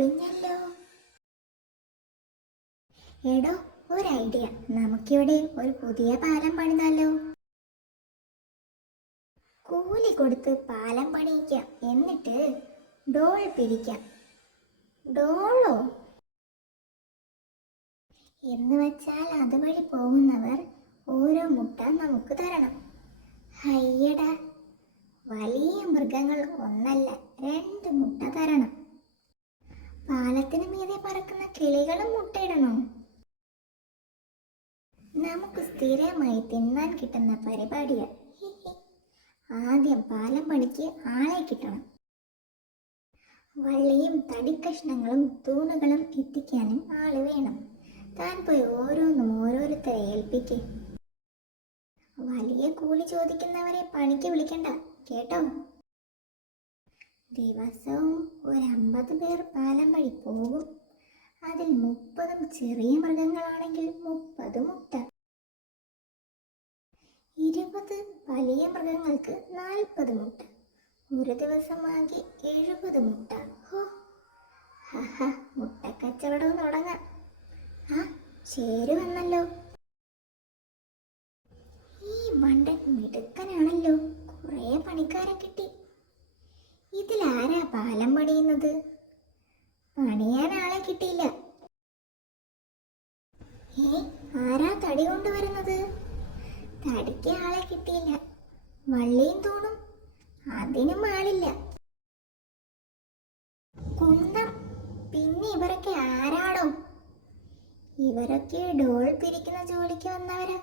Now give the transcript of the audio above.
പൊളിഞ്ഞല്ലോ. എടോ ഒരു ഐഡിയ നമുക്കിവിടെ ഒരു പുതിയ പാലം പണിതല്ലോ കൂലി കൊടുത്ത് പാലം പണിയിക്കാം. എന്നിട്ട് ഡോൾ പിരിക്കാം. ഡോളോ? എന്ന് വെച്ചാൽ അതുവഴി പോകുന്നവർ ഓരോ മുട്ട നമുക്ക് തരണം. ഹയ്യടാ. വലിയ മൃഗങ്ങൾ ഒന്നല്ല രണ്ട് മുട്ട തരണം. പാലത്തിന് മീതെ പറക്കുന്ന കിളികളും മുട്ടയിടണോ? നമുക്ക് സ്ഥിരമായി തിന്നാൻ കിട്ടുന്ന പരിപാടിയാ. ആദ്യം പാലം പണിക്ക് ആളെ കിട്ടണം. വള്ളിയും തടിക്കഷ്ണങ്ങളും തൂണുകളും എത്തിക്കാനും ആൾ വേണം. താൻ പോയി ഓരോന്നും ഓരോരുത്തരെ ഏൽപ്പിക്കേ. വലിയ കൂലി ചോദിക്കുന്നവരെ പണിക്ക് വിളിക്കണ്ട കേട്ടോ? ദിവസവും ഒരു അമ്പത് പേർ പാലം വഴി പോകും. അതിൽ മുപ്പതും ചെറിയ മൃഗങ്ങളാണെങ്കിൽ മുപ്പത് മുട്ട. ഇരുപത് വലിയ മൃഗങ്ങൾക്ക് നാൽപ്പത് മുട്ട. ഒരു ദിവസമാകെ എഴുപത് മുട്ട. ഹോ. മുട്ട തുടങ്ങാം. ആ ചേരു വന്നല്ലോ ഈ മണ്ടൻ മിടുക്കനാണല്ലോ. കുറേ പണിക്കാരെ കിട്ടി. ഇതിലാരാ പാലം പണിയുന്നത്? കിട്ടിയില്ല. ആരാ തടി കൊണ്ടുവരുന്നത്? തടിക്ക് ആളെ കിട്ടിയില്ല. വള്ളിയും തൂണും അതിനും ആളില്ല. കുന്തം പിന്നെ ഇവരൊക്കെ ആരാടോ? ഇവരൊക്കെ ഡോൾ പിരിക്കുന്ന ജോലിക്ക് വന്നവരാ.